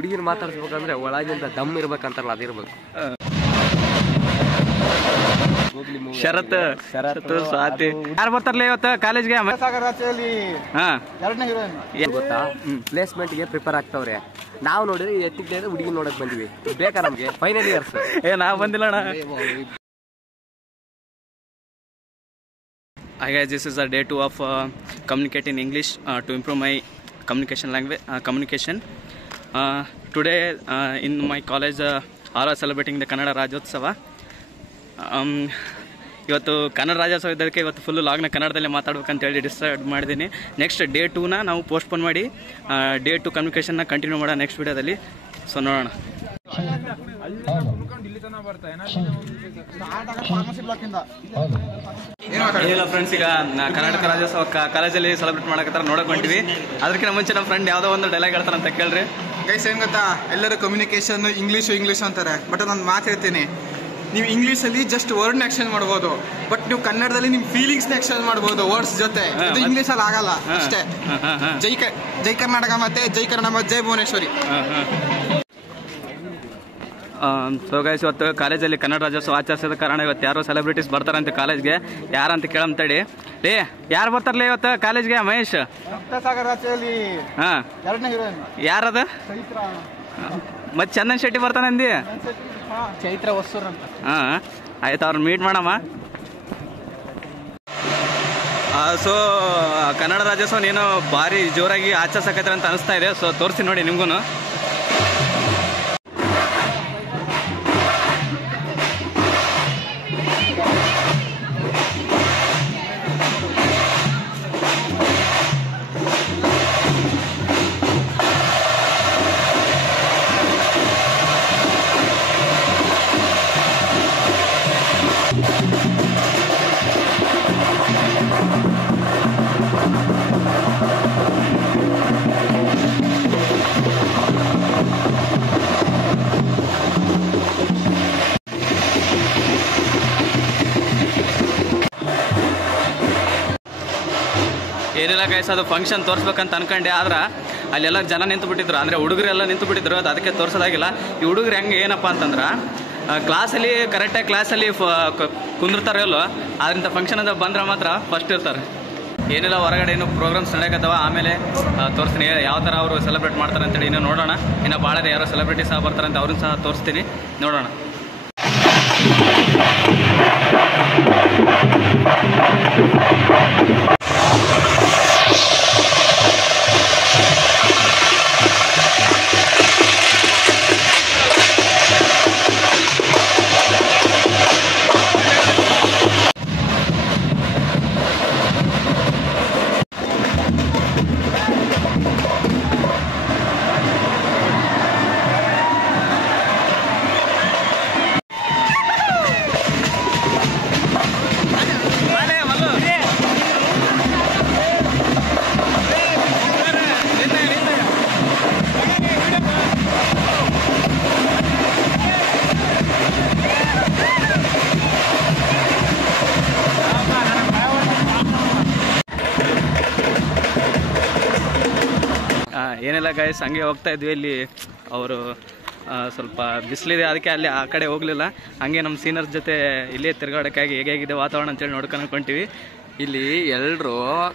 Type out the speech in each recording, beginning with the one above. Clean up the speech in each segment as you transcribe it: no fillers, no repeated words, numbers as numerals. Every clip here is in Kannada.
ಹುಡುಗಿನ ಮಾತಾಡ್ಸ್ಬೇಕಂದ್ರೆ ಒಳಗಿಂದ ದಮ್ ಇರ್ಬೇಕಂತಾರಲ್ಲ ಅದಿರ್ಬೇಕು. ಶರತ್ ಸ್ವಾತಿ ಯಾರು ಬರ್ತಾರಲ್ಲ ಇವತ್ತು ಕಾಲೇಜ್ಗೆ? ಗೊತ್ತಾ, ಪ್ಲೇಸ್ಮೆಂಟ್ ಗೆ ಪ್ರಿಪೇರ್ ಆಗ್ತಾವ್ರೆ. ನಾವು ನೋಡಿದ್ರೆ ಎತ್ತಿದ್ದೆ ಹುಡುಗಿ ನೋಡಕ್ ಬಂದಿವಿ. ಬೇಕಾ ನಮ್ಗೆ ಫೈನಲ್ ಇಯರ್ಸ್? ನಾವು ಬಂದಿಲ್ಲ ಅಣ್ಣ. Hi guys, this is the day 2 of communicate in English to improve my communication language. Today in my college all are celebrating the Kannada Rajyotsava. ಇವತ್ತು ಕನ್ನಡ ರಾಜ್ಯೋತ್ಸವ ಇದ್ದಕ್ಕೆ ಇವತ್ತು ಫುಲ್ಲು ಲಾಗ್ನ ಕನ್ನಡದಲ್ಲೇ ಮಾತಾಡ್ಬೇಕಂತ ಹೇಳಿ ಡಿಸೈಡ್ ಮಾಡಿದ್ದೀನಿ. ನೆಕ್ಸ್ಟ್ ಡೇ 2ನ ನಾವು ಪೋಸ್ಟ್ಪೋನ್ ಮಾಡಿ ಡೇ 2 ಕಮ್ಯುನಿಕೇಷನ್ನ ಕಂಟಿನ್ಯೂ ಮಾಡೋಣ ನೆಕ್ಸ್ಟ್ ವಿಡಿಯೋದಲ್ಲಿ. ಸೊ ನೋಡೋಣ. ಏನಿಲ್ಲ ಫ್ರೆಂಡ್ಸ್, ಈಗ ಕರ್ನಾಟಕ ರಾಜ್ಯೋತ್ಸವ ಕಾಲೇಜಲ್ಲಿ ಸೆಲೆಬ್ರೇಟ್ ಮಾಡಕತ್ತಾರ, ನೋಡಕ್ ಹೊಂಟಿವಿ. ಅದಕ್ಕಿಂತ ಮುಂಚೆ ನಮ್ಮ ಫ್ರೆಂಡ್ ಯಾವುದೋ ಒಂದು ಡೈಲಾಗ್ ಹೇಳ್ತಾರೆ ಅಂತ ಕೇಳ್ರಿ. ಗೈಸ್ ಏನ್ ಗೊತ್ತಾ, ಎಲ್ಲರೂ ಕಮ್ಯುನಿಕೇಶನ್ ಇಂಗ್ಲೀಷ್ ಅಂತಾರೆ. ಬಟ್ ನಾನು ಮಾತು ಹೇಳ್ತೀನಿ, ನೀವು ಇಂಗ್ಲೀಷಲ್ಲಿ ಜಸ್ಟ್ ವರ್ಡ್ನ ಎಕ್ಸ್ಚೇಂಜ್ ಮಾಡ್ಬೋದು, ಬಟ್ ನೀವು ಕನ್ನಡದಲ್ಲಿ ನಿಮ್ ಫೀಲಿಂಗ್ಸ್ನ ಎಕ್ಸ್ಚೇಂಜ್ ಮಾಡ್ಬೋದು ವರ್ಡ್ಸ್ ಜೊತೆ. ಇದು ಇಂಗ್ಲೀಷಲ್ಲಿ ಆಗಲ್ಲ ಅಷ್ಟೇ. ಜೈ ಕರ್ನಾಟಕ ಮತ್ತೆ ಜೈ ಕನ್ನಡ ಮತ್ತೆ ಜೈ ಭುವನೇಶ್ವರಿ. ಸೊ ಗೈಸ್, ಇವತ್ತು ಕಾಲೇಜಲ್ಲಿ ಕನ್ನಡ ರಾಜ್ಯೋತ್ಸವ ಆಚರಿಸಿದ ಕಾರಣ ಇವತ್ತು ಯಾರೋ ಸೆಲೆಬ್ರಿಟೀಸ್ ಬರ್ತಾರಂತೆ ಕಾಲೇಜ್ಗೆ. ಯಾರಂತ ಕೇಳಂತೇಳಿ. ಡೇ ಯಾರು ಬರ್ತಾರಲ್ಲ ಇವತ್ತು ಕಾಲೇಜ್ಗೆ? ಮಹೇಶ್. ಯಾರದ? ಮತ್ತೆ ಚಂದನ್ ಶೆಟ್ಟಿ ಬರ್ತಾನಂದಿ? ಚೈತ್ರ ಹೊಸೂರ್ ಅಂತ. ಆಯ್ತು, ಅವ್ರನ್ನ ಮೀಟ್ ಮಾಡಮ್ಮ. ಸೊ ಕನ್ನಡ ರಾಜ್ಯೋತ್ಸವ ಏನೋ ಭಾರಿ ಜೋರಾಗಿ ಆಚರಿಸಕತ್ತಾರೆ ಅಂತ ಅನಿಸ್ತಾ ಇದೆ. ಸೊ ತೋರಿಸಿ ನೋಡಿ ನಿಮ್ಗೂ. ಏನಿಲ್ಲ ಗೈಸ್, ಅದು ಫಂಕ್ಷನ್ ತೋರಿಸ್ಬೇಕಂತ ಅನ್ಕೊಂಡೆ. ಆದ್ರೆ ಅಲ್ಲೆಲ್ಲ ಜನ ನಿಂತು ಬಿಟ್ಟಿದ್ರು, ಅಂದರೆ ಹುಡುಗರೆಲ್ಲ ನಿಂತು ಬಿಟ್ಟಿದ್ರು. ಅದು ಅದಕ್ಕೆ ತೋರಿಸೋದಾಗಿಲ್ಲ. ಈ ಹುಡುಗರು ಹೆಂಗೆ ಏನಪ್ಪ ಅಂತಂದ್ರೆ ಕ್ಲಾಸಲ್ಲಿ ಕರೆಕ್ಟಾಗಿ ಕ್ಲಾಸಲ್ಲಿ ಕುಂದಿರ್ತಾರೋ ಇಲ್ಲೋ, ಅದರಿಂದ ಫಂಕ್ಷನ್ ಅಂತ ಬಂದ್ರೆ ಮಾತ್ರ ಫಸ್ಟ್ ಇರ್ತಾರೆ. ಏನಿಲ್ಲ, ಹೊರಗಡೆ ಏನು ಪ್ರೋಗ್ರಾಮ್ಸ್ ನಡೆಯಕತ್ತವ, ಆಮೇಲೆ ತೋರಿಸ್ತೀನಿ ಯಾವ ಥರ ಅವರು ಸೆಲೆಬ್ರೇಟ್ ಮಾಡ್ತಾರೆ ಅಂತೇಳಿ. ಇನ್ನೂ ನೋಡೋಣ. ಇನ್ನು ಭಾಳ ಯಾರೋ ಸೆಲೆಬ್ರಿಟಿ ಸಹ ಬರ್ತಾರೆ ಅಂತ ಅವ್ರನ್ನ ಸಹ ತೋರಿಸ್ತೀನಿ, ನೋಡೋಣ. ಏನೆಲ್ಲ ಗೈಸ್, ಹಂಗೆ ಹೋಗ್ತಾ ಇದ್ವಿ. ಇಲ್ಲಿ ಅವರು ಸ್ವಲ್ಪ ಬಿಸಿಲಿದೆ, ಅದಕ್ಕೆ ಅಲ್ಲಿ ಆ ಕಡೆ ಹೋಗಲಿಲ್ಲ. ಹಂಗೆ ನಮ್ಮ ಸೀನಿಯರ್ಸ್ ಜೊತೆ ಇಲ್ಲೇ ತಿರುಗಾಡೋಕ್ಕಾಗಿ ಹೇಗಿದೆ ವಾತಾವರಣ ಅಂತೇಳಿ ನೋಡ್ಕೊಂಡು ಹೊಂಟೀವಿ. ಇಲ್ಲಿ ಎಲ್ಲರೂ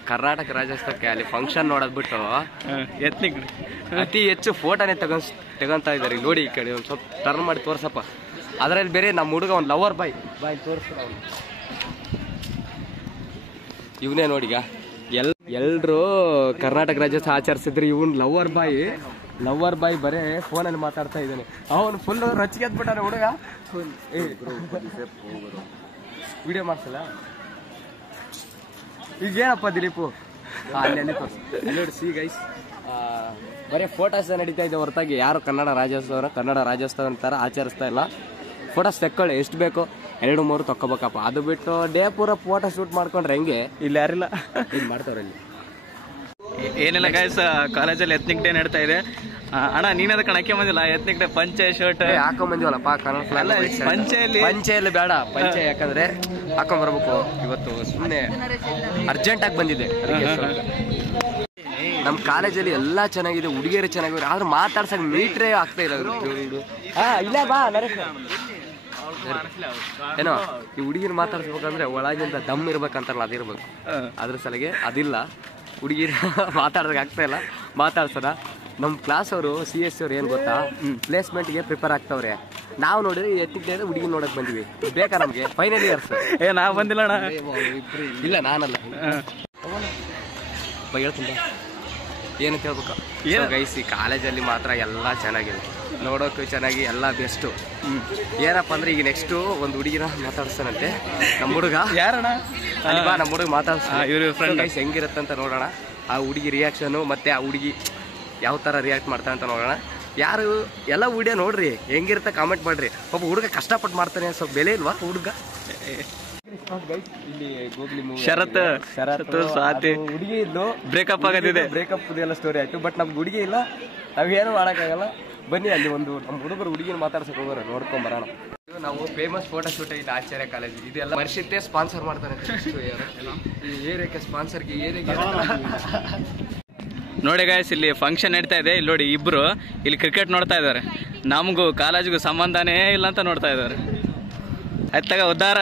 ಕರ್ನಾಟಕ ರಾಜ್ಯೋತ್ಸವಕ್ಕೆ ಅಲ್ಲಿ ಫಂಕ್ಷನ್ ನೋಡೋದ್ ಬಿಟ್ಟು ಅತಿ ಹೆಚ್ಚು ಫೋಟೋನೇ ತಗೊಂತಾ ಇದ್ದಾರೆ. ನೋಡಿ, ಈ ಕಡೆ ಒಂದು ಸ್ವಲ್ಪ ಟರ್ನ್ ಮಾಡಿ ತೋರ್ಸಪ್ಪ. ಅದರಲ್ಲಿ ಬೇರೆ ನಮ್ಮ ಹುಡುಗ ಒಂದು ಲವರ್ ಬಾಯ್ ತೋರಿಸ್ತಾರ. ಇವನೇ ನೋಡಿಗ, ಎಲ್ರು ಕರ್ನಾಟಕ ರಾಜ್ಯೋತ್ಸವ ಆಚರಿಸಿದ್ರು. ಇವನ್ ಲವರ್ ಬಾಯ್ ಬರೇ ಫೋನಲ್ಲಿ ಮಾತಾಡ್ತಾ ಇದ್ದಾನೆ. ಅವನು ಫುಲ್ ರಚಿಗೆ ಎದ್ಬಿಟ್ಟಾನೆ ಹುಡುಗ. ವಿಡಿಯೋ ಮಾಡ್ಸಲ್ಲ ಈಗೇನಪ್ಪ ದಿಲೀಪು? ಅಲ್ಲಿ ನೋಡಿ, ಸಿ ಗೈಸ್, ಬರೀ ಫೋಟೋಸ್ ನಡೀತಾ ಇದೆ ಹೊರತಾಗಿ ಯಾರು ಕನ್ನಡ ರಾಜ್ಯೋತ್ಸವ ಅಂತಾರ ಆಚರಿಸ್ತಾ ಇಲ್ಲ. ಫೋಟೋಸ್ ತೆಕ್ಕೊಳ್ಳಿ, ಎಷ್ಟು ಬೇಕೋ 2-3 ತಕ್ಕೋಬೇಕಪ್ಪ. ಅದು ಬಿಟ್ಟು ಡೇ ಪೂರ ಫೋಟೋ ಶೂಟ್ ಮಾಡ್ಕೊಂಡ್ರೆ ಹೆಂಗೆ? ಇಲ್ಲಿ ಯಾರಿಲ್ಲ, ಇಲ್ಲಿ ಮಾಡ್ತಾವ್ರೆ. ಇಲ್ಲಿ ಏನಿಲ್ಲ ಗೈಸ್, ಕಾಲೇಜಲ್ಲಿ ಎತ್ನಿಕ್ ಡೇ ನಡೀತಾ ಇದೆ. ಅಣ್ಣ ನೀನ್ ಅದಕ್ಕೆ ಹಾಕಿ ಬಂದಿಲ್ಲ ಎತ್ನಿಕ್ ಡೇ ಪಂಚೆ ಶರ್ಟ್ ಹಾಕೊಂಡ್ ಬಂದಿವಲ್ಲಪ್ಪ. ಪಂಚೆಯಲ್ಲಿ ಬೇಡ, ಪಂಚೆ ಯಾಕಂದ್ರೆ ಹಾಕೊಂಡ್ ಬರ್ಬೇಕು. ಇವತ್ತು ಸುಮ್ಮನೆ ಅರ್ಜೆಂಟ್ ಆಗಿ ಬಂದಿದೆ. ನಮ್ಮ ಕಾಲೇಜಲ್ಲಿ ಎಲ್ಲ ಚೆನ್ನಾಗಿದೆ, ಹುಡುಗಿಯರು ಚೆನ್ನಾಗಿದ್ರು, ಆದ್ರೆ ಮಾತಾಡ್ಸಕ್ ಮೀಟ್ರೇ ಆಗ್ತಾ ಇಲ್ಲ. ಇಲ್ಲ ಬಾ ನರೇಶ್ ಏನೋ ಈ ಹುಡುಗಿನ ಮಾತಾಡ್ಸ್ಬೇಕಂದ್ರೆ ಒಳಗಿಂದ ದಮ್ ಇರ್ಬೇಕಂತಾರಲ್ಲ ಅದಿರ್ಬೇಕು. ಅದ್ರ ಸಲಿಗೆ ಅದಿಲ್ಲ, ಹುಡುಗಿನ ಮಾತಾಡೋದಕ್ಕೆ ಆಗ್ತಾ ಇಲ್ಲ. ಮಾತಾಡ್ಸೋಣ. ನಮ್ಮ ಕ್ಲಾಸ್ ಅವರು CS ಅವ್ರು ಏನು ಗೊತ್ತಾ, ಪ್ಲೇಸ್ಮೆಂಟ್ಗೆ ಪ್ರಿಪೇರ್ ಆಗ್ತಾವ್ರೆ. ನಾವು ನೋಡಿದ್ರೆ ಎತ್ತಿದ್ದೆ ಹುಡುಗಿ ನೋಡಕ್ ಬಂದಿವಿ. ಬೇಕಾ ನಮ್ಗೆ ಫೈನಲ್ ಇಯರ್ಸ್? ನಾವು ಬಂದಿಲ್ಲ ಅಣ್ಣ. ಇಲ್ಲ ನಾನಲ್ಲ ಹೇಳ್ತೀನಿ ಏನಂತ ಹೇಳ್ಬೇಕು. ಗೈಸ್ ಈ ಕಾಲೇಜಲ್ಲಿ ಮಾತ್ರ ಎಲ್ಲ ಚೆನ್ನಾಗಿದೆ, ನೋಡೋಕೆ ಚೆನ್ನಾಗಿ ಎಲ್ಲ ಬೆಸ್ಟು. ಏನಪ್ಪ ಅಂದ್ರೆ ಈಗ ನೆಕ್ಸ್ಟು ಒಂದು ಹುಡುಗಿನ ಮಾತಾಡ್ಸ್ತಾನಂತೆ ನಮ್ಮ ಹುಡುಗ. ಯಾರಣ್ಣ? ಅಲ್ವಾ ನಮ್ಮ ಹುಡುಗ ಮಾತಾಡ್ಸ್ತಾನೆ. ಇವ್ರ ಫ್ರೆಂಡ್. ಗೈಸ್ ಹೆಂಗಿರುತ್ತಂತ ನೋಡೋಣ. ಆ ಹುಡುಗಿ ರಿಯಾಕ್ಷನು ಮತ್ತೆ ಆ ಹುಡುಗಿ ಯಾವ ಥರ ರಿಯಾಕ್ಟ್ ಮಾಡ್ತಾನೆ ಅಂತ ನೋಡೋಣ. ಯಾರು ಎಲ್ಲ ವಿಡಿಯೋ ನೋಡ್ರಿ, ಹೆಂಗಿರುತ್ತೆ ಕಾಮೆಂಟ್ ಮಾಡ್ರಿ. ಒಬ್ಬ ಹುಡುಗ ಕಷ್ಟಪಟ್ಟು ಮಾಡ್ತಾನೆ, ಸ್ವಲ್ಪ ಬೆಲೆ ಇಲ್ವಾ ಹುಡುಗ? ಇಲ್ಲಿ ಶರತ್ ಸ್ವಾತಿ ಹುಡುಗಿ ಇದ್ದು ಬ್ರೇಕಪ್ ಆಗದಿದೆ. ಬ್ರೇಕಪ್ ಎಲ್ಲ ಸ್ಟೋರಿ ಆಯ್ತು, ಬಟ್ ನಮ್ಗೆ ಹುಡುಗಿ ಇಲ್ಲ, ನಾವೇನು ಮಾಡೋಕ್ಕಾಗಲ್ಲ. ಬನ್ನಿ ಅಲ್ಲಿ ಒಂದು ನಮ್ಮ ಹುಡುಗರು ಹುಡುಗಿನ ಮಾತಾಡ್ಸಕ್ ಹೋಗೋರು, ನೋಡ್ಕೊಂಡ್ ಬರೋಣ. ನಾವು ಫೇಮಸ್ ಫೋಟೋ ಶೂಟ್ ಐತೆ ಆಚಾರ್ಯ ಕಾಲೇಜ್. ಇದೆಲ್ಲ ವರ್ಷಿದ್ದೇ ಸ್ಪಾನ್ಸರ್ ಮಾಡ್ತಾರೆ ಈ ಏರಿಯಾಕ್ಕೆ. ಸ್ಪಾನ್ಸರ್ಗೆ ಏರಿಯಾಗೆ ನೋಡಿ ಗಾಯ್ಸ್, ಇಲ್ಲಿ ಫಂಕ್ಷನ್ ನಡೀತಾ ಇದೆ. ಇಲ್ಲಿ ನೋಡಿ ಇಬ್ರು ಇಲ್ಲಿ ಕ್ರಿಕೆಟ್ ನೋಡ್ತಾ ಇದ್ದಾರೆ. ನಮಗೂ ಕಾಲೇಜ್ಗೂ ಸಂಬಂಧನೇ ಇಲ್ಲ ಅಂತ ನೋಡ್ತಾ ಇದ್ದಾರೆ. ಆಯ್ತಾಗ ಉದ್ದಾರ